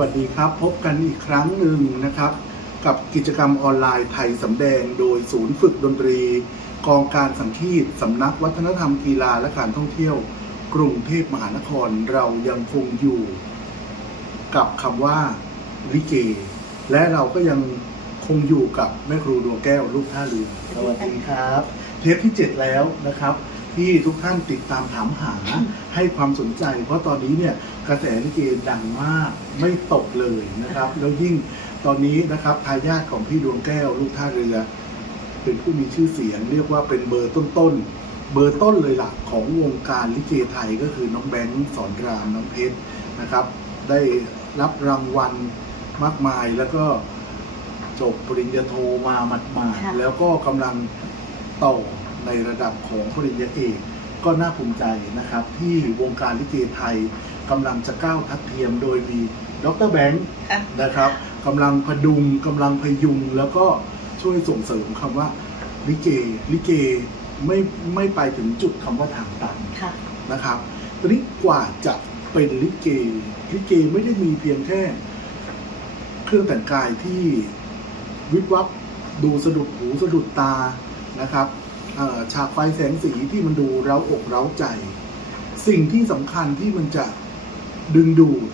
สวัสดีครับ พบกันอีกครั้งหนึ่งนะครับ กับกิจกรรมออนไลน์ไทยสำแดงโดยศูนย์ฝึกดนตรี กองการสังคีตสำนักวัฒนธรรมกีฬาและการท่องเที่ยว กรุงเทพมหานครเรายังคงอยู่ กับคำว่าลิเก และเราก็ยังคงอยู่กับแม่ครูดวงแก้วลูกท่าเรือสวัสดีครับ เทปที่ 7 แล้วนะครับ ที่ทุกท่านติดตามถามหาให้ความสนใจ เพราะตอนนี้เนี่ย กระแสลิเกดังมากไม่ตกเลยนะครับ แล้วยิ่งตอนนี้นะครับทายาทของพี่ดวงแก้วลูกท่าเรือ เป็นผู้มีชื่อเสียง เรียกว่าเป็นเบอร์ต้นๆเบอร์ต้นเลยล่ะของวงการลิเกไทยก็คือน้องแบงค์สอนรามน้องเพชรนะครับ ได้รับรางวัลมากมายแล้วก็จบปริญญาโทมาหมาดค่ะๆแล้วก็กำลังต่อในระดับของปริญญาเอกก็น่าภูมิใจนะครับ ที่วงการลิเกไทย กำลังจะก้าวทัดเทียมโดยมีดรแบงค์ค่ะนะครับกำลังพดุงกำลังพยุงแล้วก็ช่วยส่งเสริมคำว่า ลิเกลิเกไม่ไม่ไปถึงจุดคำว่าทางตัน ค่ะ นะครับตอนนี้กว่าจะเป็นลิเก ลิเกไม่ได้มีเพียงแค่ เครื่องแต่งกายที่วิบวับดูสะดุดหูสะดุดตานะครับเอ่อฉากไฟแสงสีที่มันดูเร้าอกเร้าใจ สิ่งที่สำคัญที่มันจะ ดึงดูด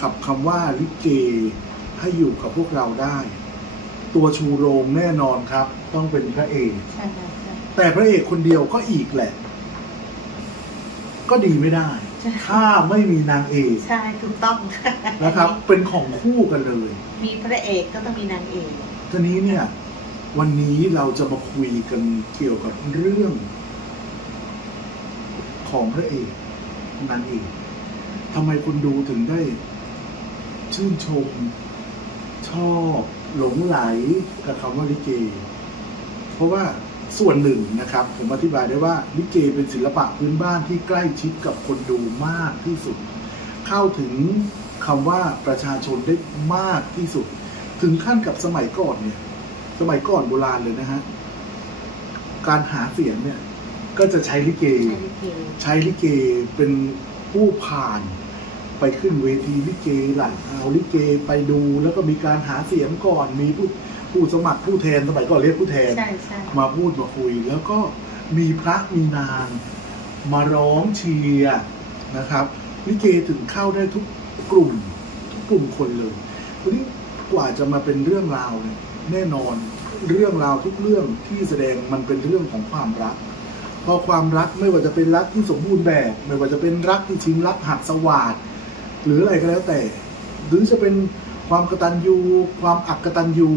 ขับคำว่าลิเกให้อยู่กับพวกเราได้ ตัวชูโรงแน่นอนครับ ต้องเป็นพระเอก ใช่ค่ะใช่ แต่พระเอกคนเดียวก็อีกแหละ ก็ดีไม่ได้ ใช่ ถ้าไม่มีนางเอกใช่ถูกต้องนะครับ เป็นของคู่กันเลย มีพระเอกก็ต้องมีนางเอก ทีนี้เนี่ย วันนี้เราจะมาคุยกันเกี่ยวกับเรื่อง ของพระเอกนางเอก ทำไมคุณดูถึงได้ ชื่นชม ชอบหลงไหลกับคำว่าลิเก เพราะว่าส่วนหนึ่งนะครับ ผมอธิบายได้ว่าลิเกเป็นศิลปะพื้นบ้านที่ใกล้ชิดกับคนดูมากที่สุด เข้าถึงคำว่าประชาชนได้มากที่สุด ถึงขั้นกับสมัยก่อนเนี่ย สมัยก่อนโบราณเลยนะฮะการหาเสียงเนี่ยก็จะใช้ลิเก ใช่ลิเกใช้ลิเกเป็นผู้ผ่าน ไปขึ้นเวทีลิเกหลังเอาลิเกไปดูแล้วก็มีการหาเสียงก่อนมีผู้ผู้สมัครผู้แทนสมัยก่อนเรียกผู้แทน ใช่ใช่มาพูดมาคุย แล้วก็มีพระมีนางมาร้องเชียร์นะครับลิเกถึงเข้าได้ทุกกลุ่มทุกกลุ่มคนเลยทีนี้กว่าจะมาเป็นเรื่องราวเนี่ยแน่นอนเรื่องราวทุกเรื่องที่แสดงมันเป็นเรื่องของความรักพอความรักไม่ว่าจะเป็นรักที่สมบูรณ์แบบ ไม่ว่าจะเป็นรักที่ชิงรักหักสวาด หรืออะไรก็แล้วแต่ หรือจะเป็นความกตัญญูความอักกตัญญู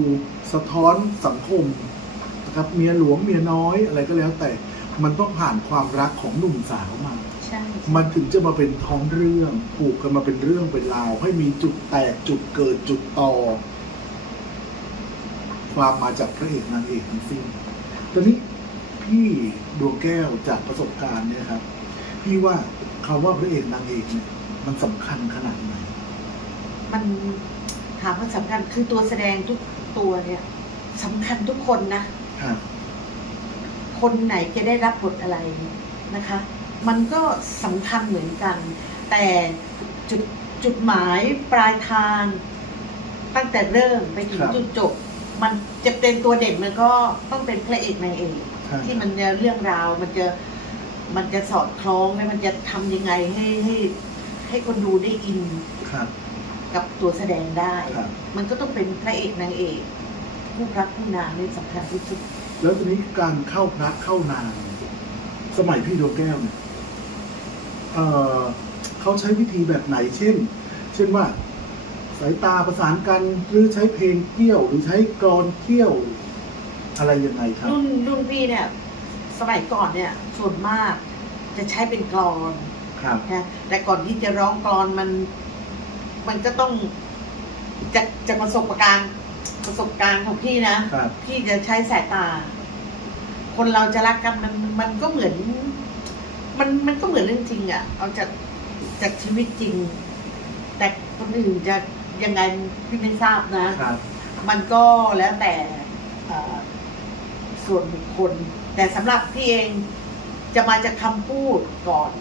สะท้อนสังคมนะครับเมียหลวงเมียน้อยอะไรก็แล้วแต่ มันต้องผ่านความรักของหนุ่มสาวมาใช่มันถึงจะมาเป็นท้องเรื่องผูกกันมาเป็นเรื่องเป็นราว ให้มีจุดแตกจุดเกิดจุดต่อ ความมาจากพระเอกนางเอกทั้งสิ้นตอนนี้พี่ดวงแก้วจากประสบการณ์เนี่ยครับ พี่ว่าคำว่าพระเอกนางเอกเนี่ย มันสำคัญขนาดไหน มันถามว่าสำคัญคือตัวแสดงทุกตัวเนี่ยสำคัญทุกคนนะครับคนไหนจะได้รับบทอะไรนะคะ มันก็สำคัญเหมือนกัน แต่จุดจุดหมายปลายทาง ตั้งแต่เริ่มไปถึงครับจุดจบ มันจะเป็นตัวเด่นมันก็ต้องเป็นพระเอกนางเอกใช่ที่มันจะเรื่องราว มันจะมันจะสอดคล้องและมันจะทำยังไงให้ให้ ให้คนดูได้อินครับ กับตัวแสดงได้ ครับ มันก็ต้องเป็นพระเอกนางเอกผู้รักผู้นางนี่สำคัญที่สุด แล้วทีนี้การเข้าพระเข้านาง สมัยพี่ดวงแก้วเนี่ยเอ่อเขาใช้วิธีแบบไหนเช่น เช่นว่า สายตาประสานกันหรือใช้เพลงเกี้ยวหรือใช้กรอนเกี้ยว อะไรยังไงครับ รุ่นรุ่นพี่เนี่ย สมัยก่อนเนี่ย ส่วนมากจะใช้เป็นกลอน ครับนะแต่ก่อนที่จะร้องกลอนมัน มันก็ต้องจากจากประสบการณ์ประสบการณ์ของพี่นะครับ พี่จะใช้สายตา คนเราจะรักกันมันมันก็เหมือน มันมันก็เหมือนเรื่องจริงอะ่ะ เอาจากจากชีวิตจริง แต่คนอื่นจะยังไงพี่ไม่ทราบนะ ครับ มันก็แล้วแต่เอ่อส่วนบุคคล แต่สำหรับพี่เองจะมาจากคำพูดก่อน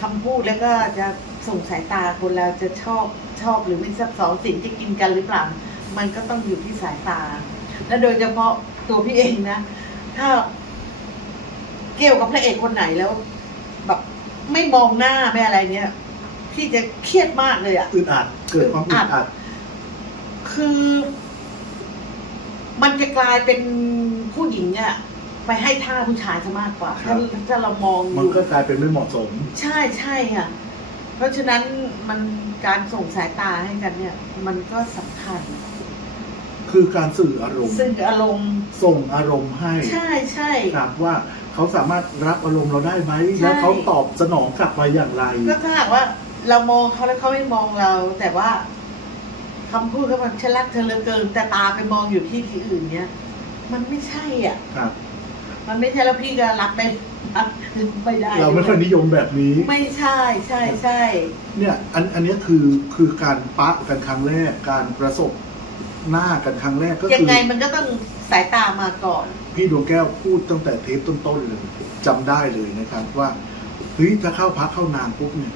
คำพูดแล้วก็จะส่งสายตาคนเราจะชอบชอบหรือไม่ชอบสองสิ่งที่กินกันหรือเปล่า มันก็ต้องอยู่ที่สายตา และโดยเฉพาะตัวพี่เองนะ ถ้าเกี่ยวกับพระเอกคนไหนแล้ว แบบไม่มองหน้าไม่อะไรเงี้ยพี่จะเครียดมากเลยอะอึดอัดเกิดความอึดอัด คือ มันจะกลายเป็นผู้หญิงอะ ไปให้ท่าผู้ชายซะมากกว่าครัถ้าบถ้าเรามองอมันยู่ก็กลายเป็นไม่เหมาะสม ใช่ใช่ค่ะ เพราะฉะนั้นมันการส่งสายตาให้กันเนี่ย มันก็สำคัญ คือการสื่ออารมณ์ ซึ่งอารมณ์ส่งอารมณ์ให้ใช่ใช่ ครับว่าเขาสามารถรับอารมณ์เราได้ไหมใช่ แล้วเขาตอบสนองกลับมาอย่างไร ก็ถ้าหากว่าเรามองเขาแล้วเขาไม่มองเรา แต่ว่าคำพูดเขาแบบฉันรักเธอเหลือเกิน แต่ตาไปมองอยู่ที่ที่อื่นเนี่ย มันไม่ใช่อะ ครับ มันไม่ใช่แล้วพี่ก็รักเป็นไม่ได้เราไม่ค่อยนิยมแบบนี้ ไม่ใช่ใช่ใช่เนี่ยอันอันเนี้ยคือคือการปะกันครั้งแรกการประสบหน้ากันครั้งแรกก็ยัคืงอไงมันก็ต้องสายตามาก่อน พี่ดวงแก้วพูดตั้งแต่เทปต้นๆเลยจำได้เลยนะครับว่าเฮ้ยถ้าเข้าพักเข้านางปุ๊บเนี่ย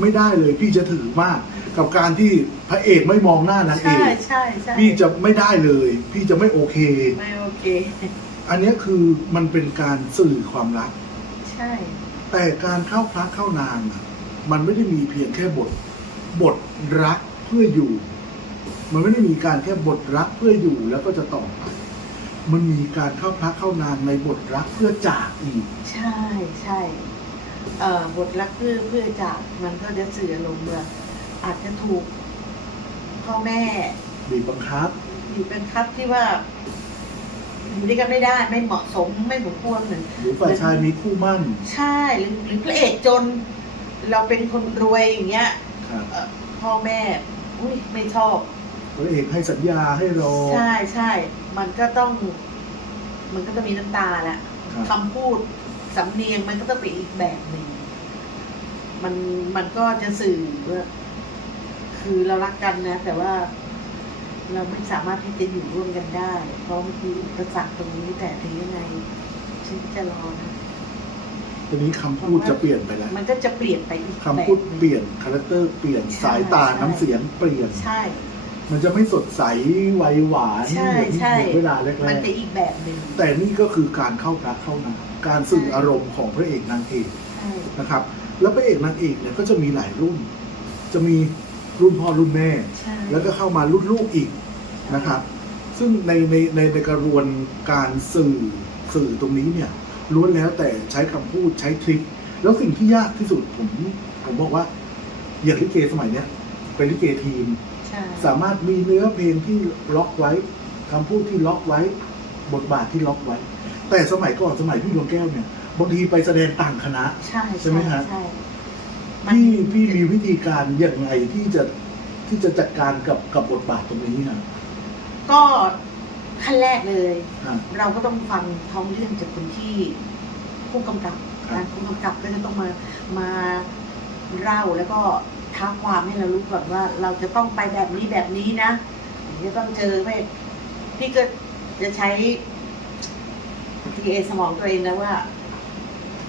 ไม่ได้เลยพี่จะถือมากกับการที่พระเอกไม่มองหน้านางเอใช่กใช่ใช่พี่จะไม่ได้เลย พี่จะไม่โอเค ไม่โอเค อันเนี้ยคือมันเป็นการสื่อความรัก ใช่ แต่การเข้าพระเข้านางอะมันไม่ได้มีเพียงแค่บท บทรักเพื่ออยู่ มันไม่ได้มีการแค่บทรักเพื่ออยู่แล้วก็จะต่อไปมันมีการเข้าพระเข้านางในบทรักเพื่อจากอีก ใช่ใช่เอ่อบทรักเพื่อเพื่อจากมันก็จะสื่ออารมณ์ว่าอาจจะถูกพ่อแม่บีบบังคับอยู่เป็นครับที่ว่า อยู่ด้วยกันไม่ได้ไม่เหมาะสมไม่สมควรเหมือนหรือฝ่ายชายมีคู่มั่น ใช่หรือหรือพระเอกจน เราเป็นคนรวยอย่างเงี้ยครับเอ่อพ่อแม่อุ้ยไม่ชอบ พระเอกให้สัญญาให้รอ ใช่ใช่ มันก็ต้อง มันก็ต้องมีน้ำตาแหละครับ คำพูดสำเนียงมันก็ต้องเป็นอีกแบบหนึ่ง มันมันก็จะสื่อว่าคือเรารักกันนะ แต่ว่า เราไม่สามารถที่จะอยู่ร่วมกันได้ เพราะมันคืออุปสรรคตรงนี้แต่ถึงยังไงฉันจะรอนะทีนี้คำพูดจะเปลี่ยนไปแล้วมันก็จะเปลี่ยนไปอีกคำแบบพูดหนึ่ง เปลี่ยนคาแรคเตอร์เปลี่ยนใช่สายตาใช่ น้ำเสียงเปลี่ยน ใช่ มันจะไม่สดใสไวหวานใช่เหมือนใช่ เหมือนเวลาแรมันกจะอีกแบบหนึ่งๆแต่นี่ก็คือการเข้าพระเข้านางการสื่ออารมณ์ของพระเอกนางเอก ใช่ นะครับแล้วพระเอกนางเอกเนี่ยก็จะมีหลายรุ่น จะมี รุ่นพ่อรุ่นแม่ ใช่ แล้วก็เข้ามารุ่นลูกอีกนะครับ ซึ่งในในในในกระบวนการสื่อสื่อตรงนี้เนี่ยล้วนแล้วแต่ใช้คำพูดใช้ทริคแล้วสิ่งที่ยากที่สุดผมผมบอกว่าอย่างลิเกสมัยเนี้ยเป็นลิเกทีม ใช่สามารถมีเนื้อเพลงที่ล็อกไว้คำพูดที่ล็อกไว้ บทบาทที่ล็อกไว้ แต่สมัยก่อนสมัยพี่ดวงแก้วเนี่ยบางทีไปแสดงต่างคณะ ใช่ใช่ไหมฮะ ใช่ มัน พี่พี่มีวิธีการอย่างไรที่จะที่จะจัดการกับกับบทบาทตรงนี้นะก็ขั้นแรกเลยอะเราก็ต้องฟังท้องเรื่องจากคนที่ผู้กำกับครับการผู้กำกับก็จะต้องมามาเล่าแล้วก็ท้าความให้เรารู้ก่อนว่า เราจะต้องไปแบบนี้แบบนี้นะจะต้องเจอไม่พี่ก็จะใช้ PA สมองตัวเองแล้วว่า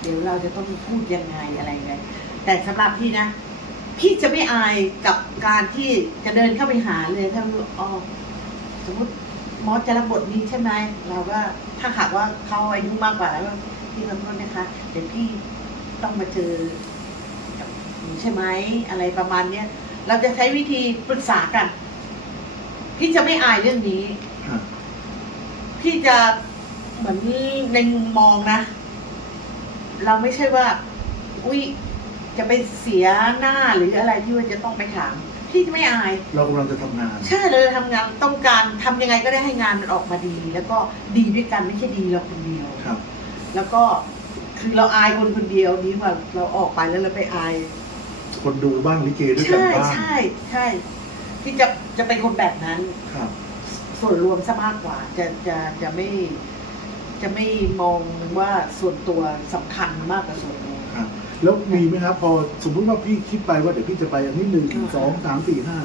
เดี๋ยวเราจะต้องพูดยังไงอะไรไง แต่สำหรับพี่นะ พี่จะไม่อายกับการที่จะเดินเข้าไปหาเลยถ้ารู้อ๋อสมมติมอสจะรับบทนี้ใช่ไหมเราก็ถ้าหากว่าเขาอายุมากกว่าแล้วก็พี่ขอโทษนะคะ เดี๋ยวพี่ต้องมาเจอกับหนูใช่ไหมอะไรประมาณเนี้ยเราจะใช้วิธีปรึกษากัน พี่จะไม่อายเรื่องนี้อะพี่จะเหมือนในมุมมองนะ เราไม่ใช่ว่า อุ้ย จะไปเสียหน้าหรืออะไรที่ว่าจะต้องไปถาม พี่จะไม่อาย เรากำลังจะทำงาน ใช่เลยทำงานต้องการทำยังไงก็ได้ให้งานมันออกมาดี แล้วก็ดีด้วยกันไม่ใช่ดีเราคนเดียว ครับ แล้วก็คือเราอายคนคนเดียวดีกว่าเราออกไปแล้วเราไปอาย คนดูบ้างลิเกด้วยกันใช่บ้างใช่ใช่ที่จะจะเป็นคนแบบนั้น ครับ ส่วนรวมซะมากกว่า จะจะจะไม่ จะไม่มองว่าส่วนตัวสำคัญมากกว่าส่วนรวมครับ แล้วมีไหมครับ พอสมมุติว่าพี่คิดไปว่าเดี๋ยวพี่จะไปอันนี้หนึ่งอ่าสองสามสี่ห้า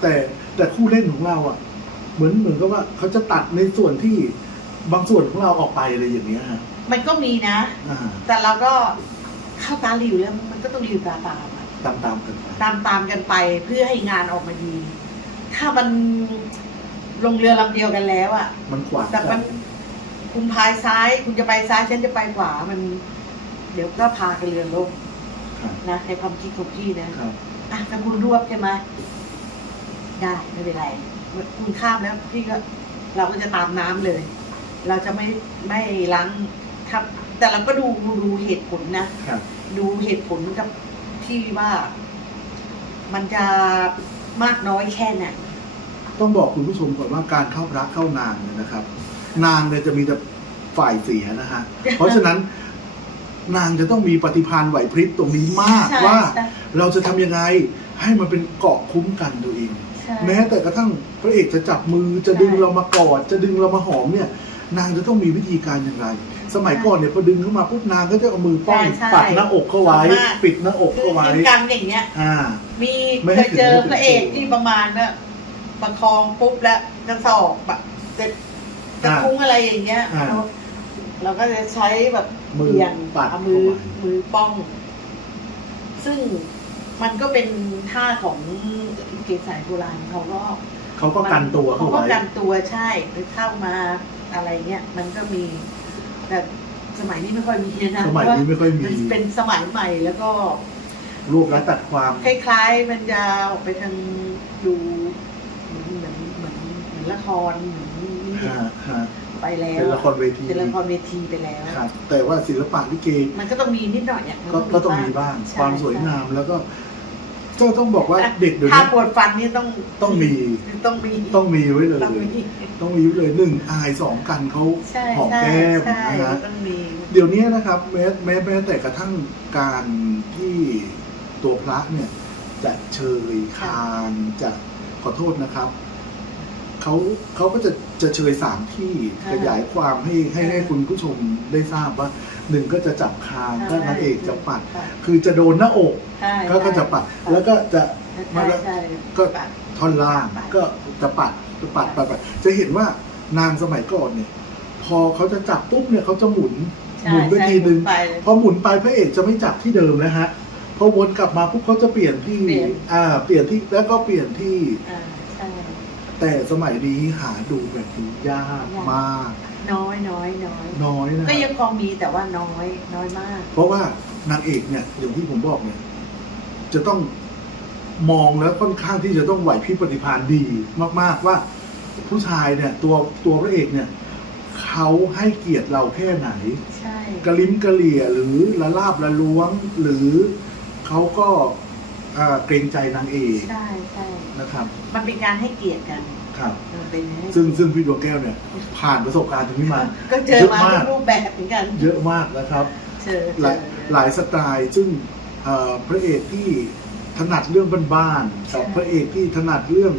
แต่แต่คู่เล่นของเราอะ เหมือนเหมือนกับว่าเขาจะตัดในส่วนที่บางส่วนของเราออกไปอะไรอย่างเงี้ยฮะมันก็มีนะ อ่าแต่เราก็เข้าตาหลิวแล้วมันก็ต้องหลิวตาตามอะตามตามๆกันไป ตามตามกันไปเพื่อให้งานออกมาดี ถ้ามันลงเรือลำเดียวกันแล้วอะมันขวางแต่กัมันนคุณพายซ้าย คุณจะไปซ้ายฉันจะไปขวามัน เดี๋ยวก็พากันเรือล่มครับนะในความคิดของพี่นะ ครับ อะถ้าคุณรวบใช่ไหมได้ไม่เป็นไรคุณข้ามแล้วพี่ก็เราก็จะตามน้ำเลย เราจะไม่ไม่ล้างครับแต่เราก็ดูดูเหตุผลนะ ครับ ดูเหตุผลกับที่ว่า มันจะมากน้อยแค่ไหนต้องบอกคุณผู้ชมก่อนว่าการเข้าพระเข้านางเนี่ยนะครับ นางเนี่ยจะมีแต่ฝ่ายเสียนะฮะ เพราะฉะนั้น นางจะต้องมีปฏิภาณไหวพริบตรงนี้มากใช่ว่า ใช่ เราจะทำยังไงให้มันเป็นเกาะคุ้มกันตัวเอง ใช่ แม้แต่กระทั่งพระเอกจะจับมือจะดึงเรามากอดจะดึงเรามาหอมเนี่ย นางจะต้องมีวิธีการอย่างไร สมัยก่อนเนี่ยพอดึงเข้ามาปุ๊บนางก็จะเอามือป้องใช่ใช่ปัดหน้าอกเข้าไว้ส่วนมาก ปิดหน้าอกคือเข้าไว้คือกันอย่างเงี้ย อ่า มีไม่เคให้ยถึงเจอไม่ถึงพระเอกตัวที่ประมาณน่ะประคองปุ๊บแล้วจะสอบแบบจะจะพุ้งอะไรอย่างเงี้ยอ่าเรา เราก็จะใช้แบบมือเบี่ยงปัดเอามือเข้าไว้มือป้อง ซึ่งมันก็เป็นท่าของเกสายโบราณเขาก็ เขาก็กันตัวเข้าเขาก็ไว้ กันตัวใช่หรือเข้ามาอะไรเงี้ยมันก็มี แต่สมัยนี้ไม่ค่อยมีนะสมัยนี้ไม่ค่อยมีนเป็นสมัยใหม่แล้วก็รวบและตัดความ คล้ายๆมันจะออกไปทางดูเหมือนเหมือนเหมือนเหมือนละครเหมือนนี่ฮะฮะ ไปแล้วเป็นละครเวทีเป็นละครเวทีไปแล้ว ครับแต่ว่าศิลปะลิเกมันก็ต้องมีนิดหน่อยเนี่ยมันก็ก็ต้องมีบ้างใช่ความสวยงามแล้วก็ก็ต้องบอกว่าเด็กเดี๋ยวถ้านี้ ปวดฟันนี่ต้องต้องมี ต้องมี ต้องมีไว้เลย ต้องมี ต้องมีไว้เลยหนึ่งอายสองกันเขาใช่หอมใช่แก้มใช่นะฮะ ต้องมี เดี๋ยวนี้นะครับแม้แม้แม้แต่กระทั่งการที่ตัวพระเนี่ยจะเชยคานจะขอโทษนะครับ เขาเขาก็จะจะเชยสามที่ขยายความให้ให้ให้คุณผู้ชมได้ทราบว่าหนึ่งก็จะจับคางก็นางเอกจะปัด คือจะโดนหน้าอกใช่ก็ก็จะปัด แล้วก็จะใช่ใช่ก็ปัดท่อนล่างปัดก็จะปัดจะปัดปัดปัดจะเห็นว่านางสมัยก่อนเนี่ย พอเขาจะจับปุ๊บเนี่ยเขาจะหมุนใช่หมุนไปทีนึงใช่ไปเลยพอหมุนไปพระเอกจะไม่จับที่เดิมแล้วฮะพอวนกลับมาปุ๊บเขาจะเปลี่ยนที่เปลี่ยนอ่าเปลี่ยนที่แล้วก็เปลี่ยนที่อ่าใช่ แต่สมัยนี้หาดูแบบนี้ยากมาก น้อยน้อยน้อยน้อยนะก็ยังพอมีแต่ว่าน้อยน้อยมาก เพราะว่านางเอกเนี่ยอย่างที่ผมบอกเนี่ย จะต้องมองแล้วค่อนข้างที่จะต้องไหวพริบปฏิภาณดีมาก ๆ ว่า ผู้ชายเนี่ย ตัวตัวพระเอกเนี่ยเขาให้เกียรติเราแค่ไหนใช่กระลิ้มกระเหลี่ยหรือละลาบละล้วง หรือเขาก็ อ่าเกรงใจนางเอกใช่ใช่นะครับ มันเป็นการให้เกียรติกันครับ มันเป็นให้ซึ่งซึ่งพี่ดวงแก้วเนี่ยผ่านประสบการณ์ตรงนี้มาก็เจอเยอะมามากทุกรูปแบบเหมือนกันเยอะมากนะครับ เจอหลายหลายสไตล์ซึ่งเอ่อพระเอกที่ถนัดเรื่องบ้านๆกับพระเอกที่ถนัดเรื่อง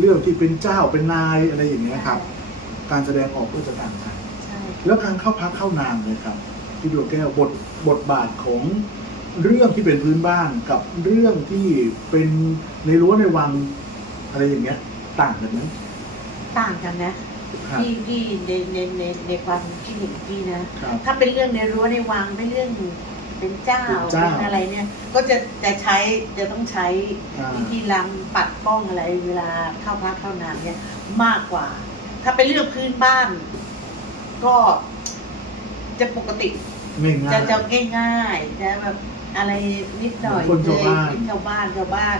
เรื่องที่เป็นเจ้าเป็นนายอะไรอย่างเงี้ยครับ การแสดงออกก็จะต่างกัน ใช่แล้วการเข้าพักเข้านางเลยครับพี่ดวงแก้วบทบทบาทของ เรื่องที่เป็นพื้นบ้านกับเรื่องที่เป็นในรั้วในวังอะไรอย่างเงี้ย ต่างกันไหมต่างกันนะครับพี่พี่ในในในในความคิดเห็นพี่นะ ครับ ถ้าเป็นเรื่องในรั้วในวังเป็นเรื่องเป็นเจ้าเป็นเจ้าเป็นอะไรเนี่ย ก็จะจะใช้จะต้องใช้อ่า วิธีลำปัดป้องอะไรเวลาเข้าพักเข้านามเนี่ยมากกว่า ถ้าเป็นเรื่องพื้นบ้าน ก็จะปกติ ง่ายง่าจะยจะง่ายๆจะแบบ อะไรนิดหน่อยเหมือนคนชาวบ้าน เลยชาวบ้านชาวบ้าน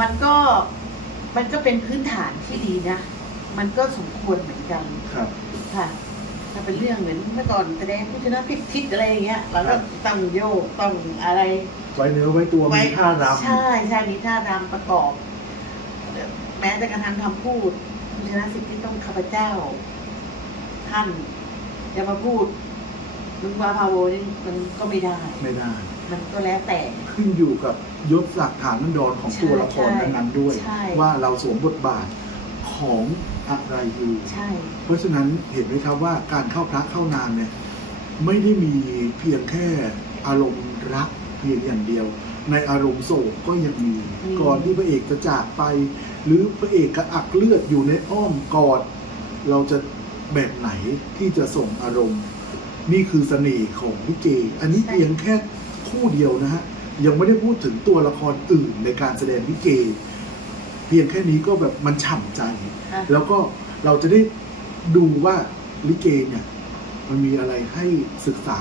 มันก็มันก็เป็นพื้นฐานที่ดีนะ มันก็สมควรเหมือนกันครับ ค่ะ ถ้าเป็นเรื่องเหมือนเมื่อก่อนแสดงผู้ชนะพิชิตอะไรอย่างเงี้ยเราก็ต้องโยกต้องอะไร ไว้เนื้อไว้ตัวมีท่ารำ ใช่ใช่มีท่ารำประกอบ แม้แต่กระทั่งคำพูดผู้ชนะสิทธิต้องข้าพเจ้า ท่านจะมาพูดมึงว่าพาโวนี่มันก็ไม่ได้ ไม่ได้ มันก็แล้วแต่ ขึ้นอยู่กับยศหลักฐานนันดรของตัวละครใช่นั้นๆด้วย ใช่ ว่าเราสวมบทบาทของอะไรอยู่ ใช่ เพราะฉะนั้นเห็นไหมครับว่าการเข้าพระเข้านานเนี่ยไม่ได้มีเพียงแค่อารมณ์รักเพียงอย่างเดียว ในอารมณ์โศกก็ยังมีก่อนที่พระเอกจะจากไป หรือพระเอกกระอักเลือดอยู่ในอ้อมกอด เราจะแบบไหนที่จะส่งอารมณ์ นี่คือเสน่ห์ของลิเก อันนี้เพียงแค่ คู่เดียวนะฮะยังไม่ได้พูดถึงตัวละครอื่นในการแสดงลิเก เพียงแค่นี้ก็แบบมันฉ่ำใจ อะ แล้วก็เราจะได้ดูว่าลิเกเนี่ย มันมีอะไรให้ศึกษา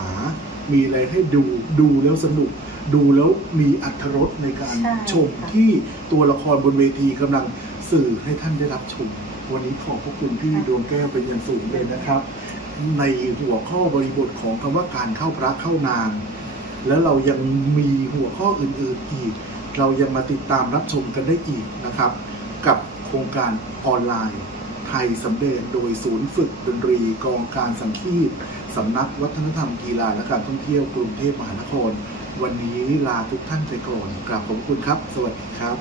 มีอะไรให้ดูดูแล้วสนุก ดูแล้วมีอัธรสในการใช่ชมค่ะ ที่ตัวละครบนเวทีกำลังสื่อให้ท่านได้รับชม วันนี้ขอบพระคุณพี่ดวงแก้วเป็นอย่างสูงเลยนะครับ ในหัวข้อบริบทของคำว่าการเข้าพระเข้านาง แล้วเรายังมีหัวข้ออื่นๆอีก เรายังมาติดตามรับชมกันได้อีกนะครับ กับโครงการออนไลน์ ไทยสำเร็จโดยศูนย์ฝึกดนตรีกองการสังคีตสำนักวัฒนธรรมกีฬาและการท่องเที่ยวกรุงเทพมหานคร วันนี้ลาทุกท่านไปก่อนกราบขอบคุณครับ สวัสดีครับ